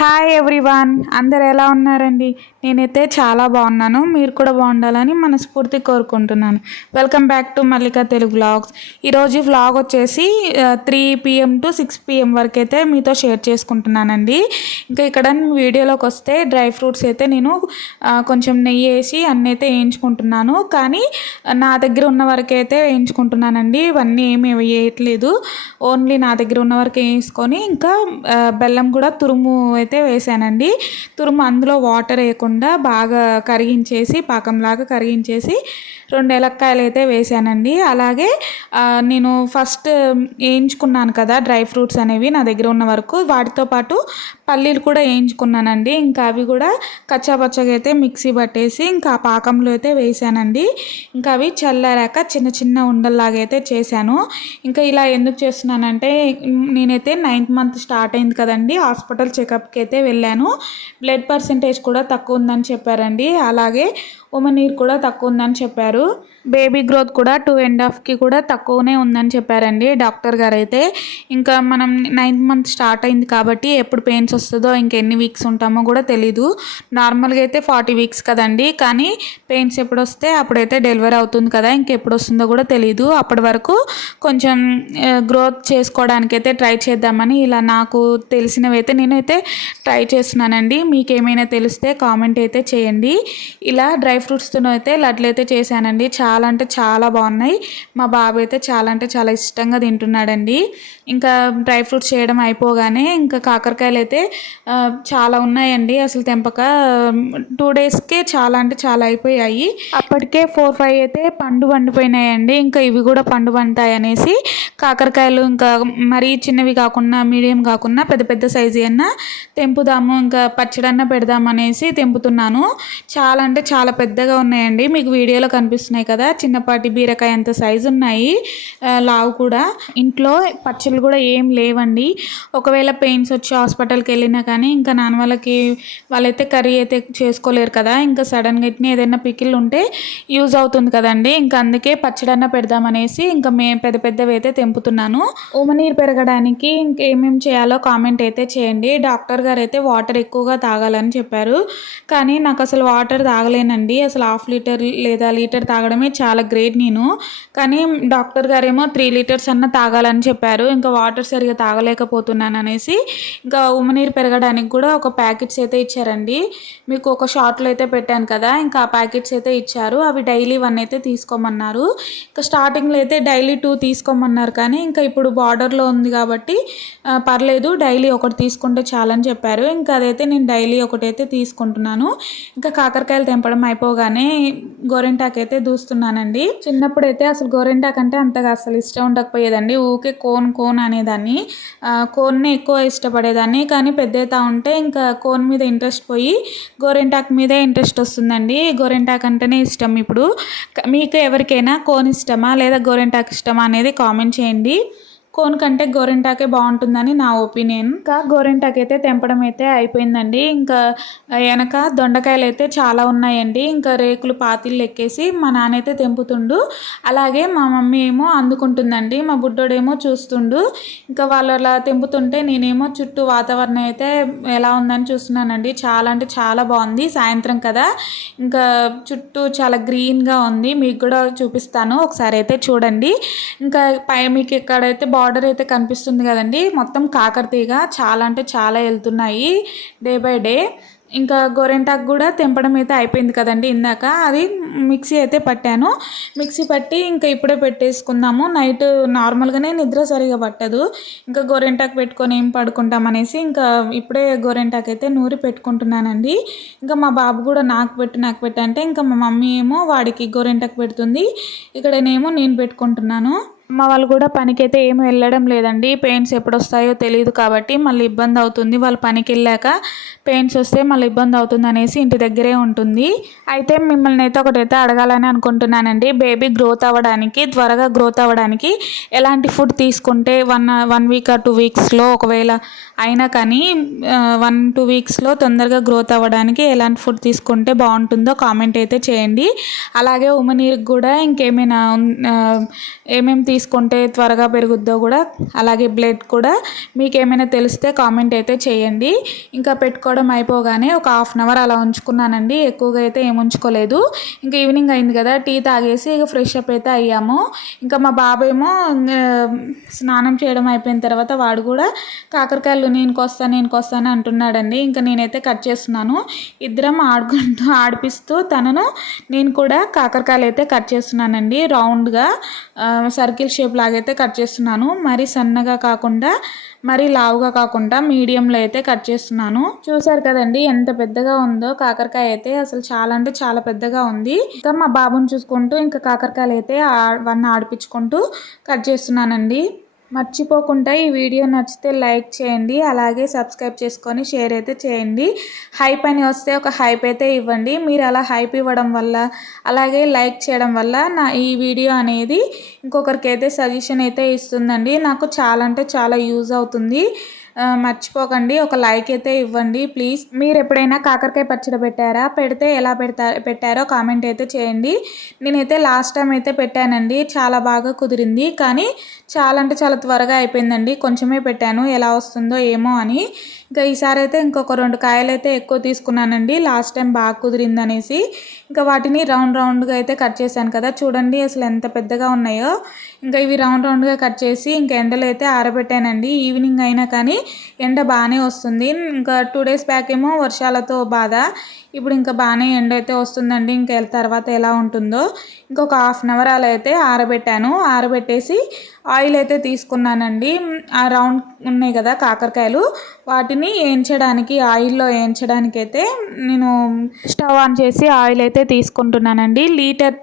Hi everyone అందరు ఎలా ఉన్నారండి? నేనైతే చాలా బాగున్నాను. మీరు కూడా బాగుండాలని మనస్ఫూర్తి కోరుకుంటున్నాను. Welcome back to Mallika Telugu vlogs ఈరోజు వ్లాగ్ వచ్చేసి three PM to six PM వరకు అయితే మీతో షేర్ చేసుకుంటున్నానండి. ఇంకా ఇక్కడ వీడియోలోకి వస్తే డ్రై ఫ్రూట్స్ అయితే నేను కొంచెం నెయ్యి వేసి అన్నీ అయితే వేయించుకుంటున్నాను. కానీ నా దగ్గర ఉన్న వరకు అయితే వేయించుకుంటున్నానండి. ఇవన్నీ ఏమి వేయట్లేదు. ఓన్లీ నా దగ్గర ఉన్న వరకు వేసుకొని ఇంకా బెల్లం కూడా తురుము అయితే వేసానండి. తురుము అందులో వాటర్ వేయకుండా బాగా కరిగించేసి పాకంలాగా కరిగించేసి రెండు ఏలక్కాయలు అయితే వేసానండి. అలాగే నేను ఫస్ట్ వేయించుకున్నాను కదా డ్రై ఫ్రూట్స్ అనేవి నా దగ్గర ఉన్న వరకు. వాటితో పాటు పల్లీలు కూడా వేయించుకున్నానండి. ఇంకా అవి కూడా కచ్చాపచ్చగా అయితే మిక్సీ పట్టేసి ఇంకా ఆ పాకంలో అయితే వేసానండి. ఇంకా అవి చల్లారాక చిన్న చిన్న ఉండల్లాగా అయితే చేశాను. ఇంకా ఇలా ఎందుకు చేస్తున్నానంటే నేనైతే నైన్త్ మంత్ స్టార్ట్ అయింది కదండి హాస్పిటల్ చెకప్కి అయితే వెళ్ళాను. బ్లడ్ పర్సంటేజ్ కూడా తక్కువ ఉందని చెప్పారండి. అలాగే ఉమ నీరు కూడా తక్కువ ఉందని చెప్పారు. బేబీ గ్రోత్ కూడా టూ అండ్ హాఫ్కి కూడా తక్కువనే ఉందని చెప్పారండి డాక్టర్ గారు అయితే ఇంకా మనం నైన్త్ మంత్ స్టార్ట్ అయింది కాబట్టి ఎప్పుడు పెయిన్స్ వస్తుందో ఇంకెన్ని వీక్స్ ఉంటామో కూడా తెలీదు. నార్మల్గా అయితే ఫార్టీ వీక్స్ కదండి. కానీ పెయిన్స్ ఎప్పుడు వస్తే అప్పుడైతే డెలివరీ అవుతుంది కదా ఇంకెప్పుడు వస్తుందో కూడా తెలీదు. అప్పటి వరకు కొంచెం గ్రోత్ చేసుకోవడానికి అయితే ట్రై చేద్దామని ఇలా నాకు తెలిసినవి అయితే నేనైతే ట్రై చేస్తున్నానండి. మీకు ఏమైనా తెలిస్తే కామెంట్ అయితే చేయండి. ఇలా డ్రై ఫ్రూట్స్తో అయితే లడ్లు అయితే చేశానండి. చాలా అంటే చాలా బాగున్నాయి. మా బాబు అయితే చాలా అంటే చాలా ఇష్టంగా తింటున్నాడండి. ఇంకా డ్రై ఫ్రూట్స్ చేయడం అయిపోగానే ఇంకా కాకరకాయలు అయితే చాలా ఉన్నాయండి. అసలు తెంపక టూ డేస్కే చాలా అంటే చాలా అయిపోయాయి. అప్పటికే ఫోర్ ఫైవ్ అయితే పండు పండిపోయినాయండి ఇంకా ఇవి కూడా పండు పండుతాయి అనేసి కాకరకాయలు ఇంకా మరీ చిన్నవి కాకుండా మీడియం కాకుండా పెద్ద పెద్ద సైజు అయినా తెంపుదాము ఇంకా పచ్చడన్న పెడదాం అనేసి తెంపుతున్నాను. చాలా అంటే చాలా పెద్ద పెద్దగా ఉన్నాయండి. మీకు వీడియోలో కనిపిస్తున్నాయి కదా చిన్నపాటి బీరకాయ అంత సైజు ఉన్నాయి. లావు కూడా. ఇంట్లో పచ్చళ్ళు కూడా ఏం లేవండి. ఒకవేళ పెయిన్స్ వచ్చి హాస్పిటల్కి వెళ్ళినా కానీ ఇంకా నాన్న వాళ్ళకి వాళ్ళైతే కర్రీ అయితే చేసుకోలేరు కదా. ఇంకా సడన్గా ఇట్ని ఏదైనా పికిల్ ఉంటే యూజ్ అవుతుంది కదండి. ఇంకా అందుకే పచ్చడన్న పెడదామనేసి ఇంకా మే పెద్ద పెద్దవి అయితే తెంపుతున్నాను. ఉమనీరు పెరగడానికి ఇంకేమేమి చేయాలో కామెంట్ అయితే చేయండి. డాక్టర్ గారు అయితే వాటర్ ఎక్కువగా తాగాలని చెప్పారు. కానీ నాకు అసలు వాటర్ తాగలేనండి. అసలు హాఫ్ లీటర్ లేదా లీటర్ తాగడమే చాలా గ్రేట్ నేను. కానీ డాక్టర్ గారేమో త్రీ లీటర్స్ అన్న తాగాలని చెప్పారు. ఇంకా వాటర్ సరిగా తాగలేకపోతున్నాను అనేసి ఇంకా ఉమ్మనీరు పెరగడానికి కూడా ఒక ప్యాకెట్స్ అయితే ఇచ్చారండి. మీకు ఒక షార్ట్లో అయితే పెట్టాను కదా ఇంకా ఆ ప్యాకెట్స్ అయితే ఇచ్చారు. అవి డైలీ వన్ అయితే తీసుకోమన్నారు. ఇంకా స్టార్టింగ్లో అయితే డైలీ టూ తీసుకోమన్నారు కానీ ఇంకా ఇప్పుడు బార్డర్లో ఉంది కాబట్టి పర్లేదు డైలీ ఒకటి తీసుకుంటే చాలని చెప్పారు. ఇంకా అదైతే నేను డైలీ ఒకటైతే తీసుకుంటున్నాను. ఇంకా కాకరకాయలు తెంపడం అయిపోగానే గోరింటాకు అయితే దూస్తున్నానండి. చిన్నప్పుడు అయితే అసలు గోరింటాకు అంటే అంతగా అసలు ఇష్టం ఉండకపోయేదండి. ఊకే కోన్ కోన్ అనేదాన్ని. కోన్నే ఎక్కువ ఇష్టపడేదాన్ని. కానీ పెద్ద ఉంటే ఇంకా కోన్ మీద ఇంట్రెస్ట్ పోయి గోరింటాకు మీదే ఇంట్రెస్ట్ వస్తుందండి. గోరింటాకు అంటేనే ఇష్టం ఇప్పుడు. మీకు ఎవరికైనా కోన్ ఇష్టమా లేదా గోరింటాకు ఇష్టమా అనేది కామెంట్ చేయండి. కోన్ కంటే గోరింటాకే బాగుంటుందని నా ఒపీనియన్. ఇంకా గోరింటాకైతే అయితే తెంపడం అయితే అయిపోయిందండి. ఇంకా వెనక దొండకాయలు అయితే చాలా ఉన్నాయండి. ఇంకా రేకులు పాతిళ్ళు ఎక్కేసి మా నాన్న అయితే తెంపుతుండు. అలాగే మా మమ్మీ ఏమో అందుకుంటుందండి. మా బుడ్డోడేమో చూస్తుండు. ఇంకా వాళ్ళు అలా తెంపుతుంటే నేనేమో చుట్టూ వాతావరణం అయితే ఎలా ఉందని చూస్తున్నానండి. చాలా అంటే చాలా బాగుంది. సాయంత్రం కదా. ఇంకా చుట్టూ చాలా గ్రీన్గా ఉంది. మీకు కూడా చూపిస్తాను. ఒకసారి అయితే చూడండి. ఇంకా పై మీకు ఎక్కడైతే బార్డర్ అయితే కనిపిస్తుంది కదండి. మొత్తం కాకరతీగ చాలా అంటే చాలా వెళ్తున్నాయి డే బై డే. ఇంకా గోరెంటాకు కూడా తెంపడం అయితే అయిపోయింది కదండి ఇందాక. అది మిక్సీ అయితే పట్టాను. మిక్సీ పట్టి ఇంకా ఇప్పుడే పెట్టేసుకుందాము. నైట్ నార్మల్గానే నిద్ర సరిగా పట్టదు. ఇంకా గోరెంటాకు పెట్టుకొని ఏం పడుకుంటాం అనేసి ఇంకా ఇప్పుడే గోరెంటాకు అయితే నూరి పెట్టుకుంటున్నానండి. ఇంకా మా బాబు కూడా నాకు పెట్టు నాకు పెట్టు అంటే ఇంకా మా మమ్మీ ఏమో వాడికి గోరెంటాకు పెడుతుంది. ఇక్కడనేమో నేను పెట్టుకుంటున్నాను. మా వాళ్ళు కూడా పనికైతే ఏమి వెళ్ళడం లేదండి. పెయిన్స్ ఎప్పుడు వస్తాయో తెలియదు కాబట్టి మళ్ళీ ఇబ్బంది అవుతుంది. వాళ్ళు పనికి వెళ్ళాక పెయిన్స్ వస్తే మళ్ళీ ఇబ్బంది అవుతుంది అనేసి ఇంటి దగ్గరే ఉంటుంది. అయితే మిమ్మల్ని అయితే ఒకటైతే అడగాలని అనుకుంటున్నానండి. బేబీ గ్రోత్ అవ్వడానికి త్వరగా గ్రోత్ అవ్వడానికి ఎలాంటి ఫుడ్ తీసుకుంటే వన్ వన్ వీక్ టూ వీక్స్లో ఒకవేళ అయినా కానీ వన్ టూ వీక్స్లో తొందరగా గ్రోత్ అవ్వడానికి ఎలాంటి ఫుడ్ తీసుకుంటే బాగుంటుందో కామెంట్ అయితే చేయండి. అలాగే ఉమ్మనీరుకి కూడా ఇంకేమైనా ఏమేమి తీసుకుంటే తీసుకుంటే త్వరగా పెరుగుద్దో కూడా అలాగే బ్లడ్ కూడా మీకు ఏమైనా తెలిస్తే కామెంట్ అయితే చేయండి. ఇంకా పెట్టుకోవడం అయిపోగానే ఒక హాఫ్ అన్ అవర్ అలా ఉంచుకున్నానండి. ఎక్కువగా అయితే ఏం ఉంచుకోలేదు. ఇంకా ఈవినింగ్ అయింది కదా టీ తాగేసి ఇక ఫ్రెష్ అప్ అయితే అయ్యాము. ఇంకా మా బాబేమో స్నానం చేయడం అయిపోయిన తర్వాత వాడు కూడా కాకరకాయలు నేను కొస్తాను నేను కొస్తాను అంటున్నాడండి. ఇంకా నేనైతే కట్ చేస్తున్నాను. ఇద్దరం ఆడుకుంటూ ఆడిపిస్తూ తనను నేను కూడా కాకరకాయలు అయితే కట్ చేస్తున్నానండి. రౌండ్గా సర్కిల్ షేప్ లాగైతే కట్ చేస్తున్నాను. మరి సన్నగా కాకుండా మరి లావుగా కాకుండా మీడియంలో అయితే కట్ చేస్తున్నాను. చూసారు కదండి ఎంత పెద్దగా ఉందో కాకరకాయ అయితే అసలు చాలా అంటే చాలా పెద్దగా ఉంది. ఇంకా మా బాబుని చూసుకుంటూ ఇంకా కాకరకాయలు అయితే వన్ ఆడిపించుకుంటూ కట్ చేస్తున్నానండి. మర్చిపోకుండా ఈ వీడియో నచ్చితే లైక్ చేయండి అలాగే సబ్స్క్రైబ్ చేసుకొని షేర్ అయితే చేయండి. హైప్ అని వస్తే ఒక హైప్ అయితే ఇవ్వండి. మీరు అలా హైప్ ఇవ్వడం వల్ల అలాగే లైక్ చేయడం వల్ల నా ఈ వీడియో అనేది ఇంకొకరికి అయితే సజెషన్ అయితే ఇస్తుందండి. నాకు చాలా అంటే చాలా యూజ్ అవుతుంది. మర్చిపోకండి. ఒక లైక్ అయితే ఇవ్వండి ప్లీజ్ మీరు ఎప్పుడైనా కాకరకాయ పచ్చడి పెట్టారా? పెడితే ఎలా పెడతా పెట్టారో కామెంట్ అయితే చేయండి. నేనైతే లాస్ట్ టైం అయితే పెట్టానండి. చాలా బాగా కుదిరింది. కానీ చాలా అంటే చాలా త్వరగా అయిపోయిందండి. కొంచెమే పెట్టాను. ఎలా వస్తుందో ఏమో అని. ఇంకా ఈసారి అయితే ఇంకొక రెండు కాయలు అయితే ఎక్కువ తీసుకున్నానండి. లాస్ట్ టైం బాగా కుదిరింది అనేసి. ఇంకా వాటిని రౌండ్ రౌండ్గా అయితే కట్ చేశాను కదా. చూడండి అసలు ఎంత పెద్దగా ఉన్నాయో. ఇంకా ఇవి రౌండ్ రౌండ్గా కట్ చేసి ఇంకా ఎండలో అయితే ఆరబెట్టానండి. ఈవినింగ్ అయినా కానీ ఎండ బాగానే వస్తుంది. ఇంకా టూ డేస్ బ్యాక్ ఏమో వర్షాలతో బాధ. ఇప్పుడు ఇంకా బాగానే ఎండ అయితే వస్తుందండి. ఇంకా తర్వాత ఎలా ఉంటుందో ఇంకొక హాఫ్ అన్ అవర్ అలా అయితే ఆరబెట్టాను. ఆరబెట్టేసి ఆయిల్ అయితే తీసుకున్నానండి. ఆ రౌండ్ ఉన్నాయి కదా కాకరకాయలు. వాటిని వేయించడానికి ఆయిల్లో వేయించడానికి అయితే నేను స్టవ్ ఆన్ చేసి ఆయిల్ అయితే తీసుకుంటున్నానండి. లీటర్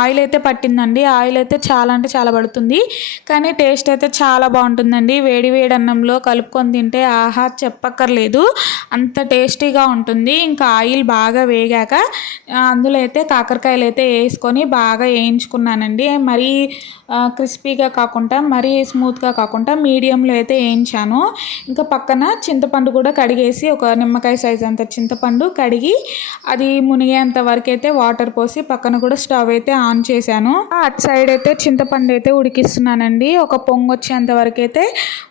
ఆయిల్ అయితే పట్టిందండి. ఆయిల్ అయితే చాలా అంటే చాలా పడుతుంది. కానీ టేస్ట్ అయితే చాలా బాగుంటుందండి. వేడి వేడి అన్నంలో కలుపుకొని తింటే ఆహా చెప్పక్కర్లేదు. అంత టేస్టీగా ఉంటుంది. ఇంకా ఆయిల్ బాగా వేగాక అందులో అయితే కాకరకాయలు అయితే వేసుకొని బాగా వేయించుకున్నానండి. మరీ క్రిస్పీగా కాకుండా మరీ స్మూత్గా కాకుండా మీడియంలో అయితే వేయించాను. ఇంకా పక్కన చింతపండు కూడా కడిగేసి ఒక నిమ్మకాయ సైజ్ అంత చింతపండు కడిగి అది మునిగేంత వరకు అయితే వాటర్ పోసి పక్కన కూడా స్టవ్ అయితే ఆన్ చేశాను. అటు సైడ్ అయితే చింతపండు అయితే ఉడికిస్తున్నానండి. ఒక పొంగు వచ్చేంత వరకు అయితే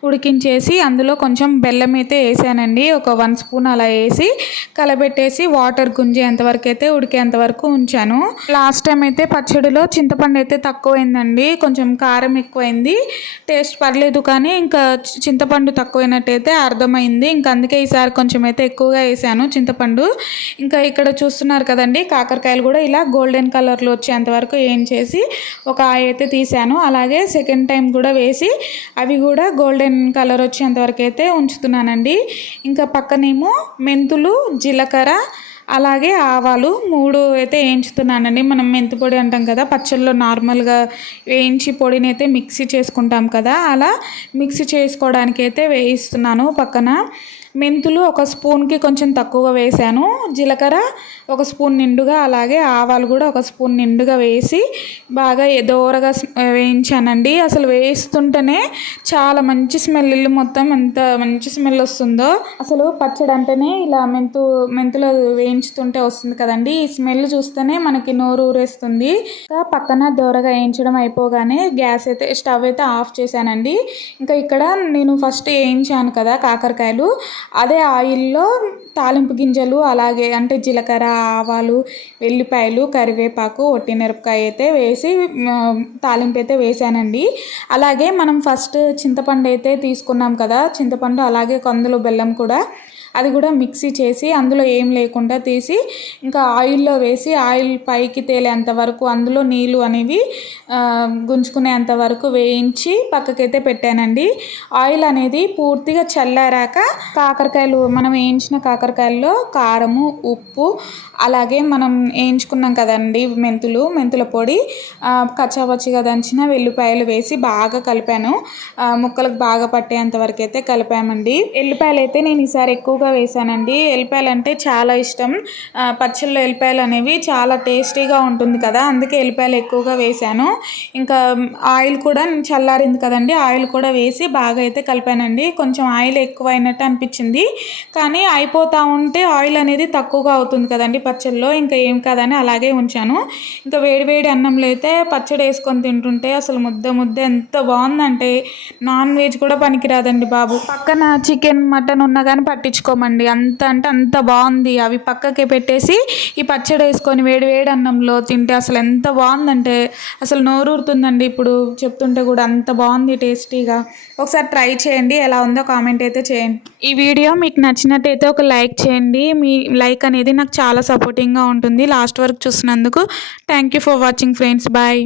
ఉడికించేసి అందులో కొంచెం బెల్లం అయితే వేసానండి. ఒక వన్ స్పూన్ అలా వేసి కలబెట్టేసి వాటర్ గుంజేంత వరకు అయితే ఉడికేంత వరకు ఉంచాను. లాస్ట్ టైం అయితే పచ్చడిలో చింతపండు అయితే తక్కువైందండి. కొంచెం కారం ఎక్కువైంది. టేస్ట్ పర్లేదు కానీ ఇంకా చింతపండు తక్కువైనట్టయితే అర్థమైంది. ఇంకా అందుకే ఈసారి కొంచెం అయితే ఎక్కువగా వేసాను చింతపండు. ఇంకా ఇక్కడ చూస్తున్నారు కదండి కాకరకాయలు కూడా ఇలా గోల్డెన్ కలర్లో వచ్చేంత వరకు ఏం చేసి ఒక ఆయ అయితే తీసాను. అలాగే సెకండ్ టైం కూడా వేసి అవి కూడా గోల్డెన్ కలర్ వచ్చేంత వరకు అయితే ఉంచుతున్నానండి. ఇంకా పక్కనేమో మెంతులు జీలకర్ర అలాగే ఆవాలు మూడు అయితే వేయించుతున్నానండి. మనం మెంతి పొడి అంటాం కదా పచ్చళ్ళలో నార్మల్గా వేయించి పొడిని అయితే మిక్సీ చేసుకుంటాం కదా అలా మిక్సీ చేసుకోవడానికి అయితే వేయిస్తున్నాను పక్కన. మెంతులు ఒక స్పూన్కి కొంచెం తక్కువగా వేసాను. జీలకర్ర ఒక స్పూన్ నిండుగా అలాగే ఆవాలు కూడా ఒక స్పూన్ నిండుగా వేసి బాగా దోరగా వేయించానండి. అసలు వేస్తుంటేనే చాలా మంచి స్మెల్ మొత్తం ఎంత మంచి స్మెల్ వస్తుందో. అసలు పచ్చడి అంటేనే ఇలా మెంతు మెంతులు వేయించుతుంటే వస్తుంది కదండి. ఈ స్మెల్ చూస్తేనే మనకి నోరు ఊరేస్తుంది. ఇంకా పక్కన దోరగా వేయించడం అయిపోగానే గ్యాస్ అయితే స్టవ్ అయితే ఆఫ్ చేశానండి. ఇంకా ఇక్కడ నేను ఫస్ట్ వేయించాను కదా కాకరకాయలు. అదే ఆయిల్లో తాలింపు గింజలు అలాగే అంటే జీలకర్ర ఆవాలు వెల్లిపాయలు కరివేపాకు ఒట్టిమిరపకాయ అయితే వేసి తాలింపు అయితే వేసానండి. అలాగే మనం ఫస్ట్ చింతపండు అయితే తీసుకున్నాం కదా చింతపండు అలాగే కందులు బెల్లం కూడా అది కూడా మిక్సీ చేసి అందులో ఏం లేకుండా తీసి ఇంకా ఆయిల్లో వేసి ఆయిల్ పైకి తేలేంత వరకు అందులో నీళ్ళు అనేవి గుంజుకునేంత వరకు వేయించి పక్కకైతే పెట్టానండి. ఆయిల్ అనేది పూర్తిగా చల్లారాక కాకరకాయలు మనం వేయించిన కాకరకాయల్లో కారము ఉప్పు అలాగే మనం వేయించుకున్నాం కదండి మెంతులు మెంతుల పొడి కచ్చాపచ్చిగా దంచిన వెల్లిపాయలు వేసి బాగా కలిపాను. ముక్కలకు బాగా పట్టేంత వరకు అయితే కలిపామండి. వెల్లిపాయలు అయితే నేను ఈసారి ఎక్కువగా ఎక్కువ వేసానండి. ఎల్లిపాయలు అంటే చాలా ఇష్టం. పచ్చళ్ళు పచ్చళ్ళలో ఎల్లిపాయలు అనేవి చాలా టేస్టీగా ఉంటుంది కదా అందుకే ఎల్లిపాయలు ఎక్కువగా వేసాను. ఇంకా ఆయిల్ కూడా చల్లారింది కదండి ఆయిల్ కూడా వేసి బాగా అయితే కలిపానండి. కొంచెం ఆయిల్ ఎక్కువ అయినట్టు అనిపించింది. కానీ అయిపోతూ ఉంటే ఆయిల్ అనేది తక్కువగా అవుతుంది కదండి పచ్చళ్ళలో ఇంకా ఏం కాదని అలాగే ఉంచాను. ఇంకా వేడి వేడి అన్నంలో అయితే పచ్చడి వేసుకొని తింటుంటే అసలు ముద్ద ముద్ద ఎంత బాగుందంటే నాన్ వెజ్ కూడా పనికిరాదండి బాబు. పక్కన చికెన్ మటన్ ఉన్నా కానీ పట్టించుకోమండి అంత అంటే అంత బాగుంది. అవి పక్కకి పెట్టేసి ఈ పచ్చడి వేసుకొని వేడి వేడి అన్నంలో తింటే అసలు ఎంత బాగుందంటే అసలు నోరూరుతుందండి. ఇప్పుడు చెప్తుంటే కూడా అంత బాగుంది టేస్టీగా. ఒకసారి ట్రై చేయండి. ఎలా ఉందో కామెంట్ అయితే చేయండి. ఈ వీడియో మీకు నచ్చినట్టయితే ఒక లైక్ చేయండి. మీ లైక్ అనేది నాకు చాలా సపోర్టింగ్గా ఉంటుంది. లాస్ట్ వరకు చూసినందుకు thank you for watching friends. Bye.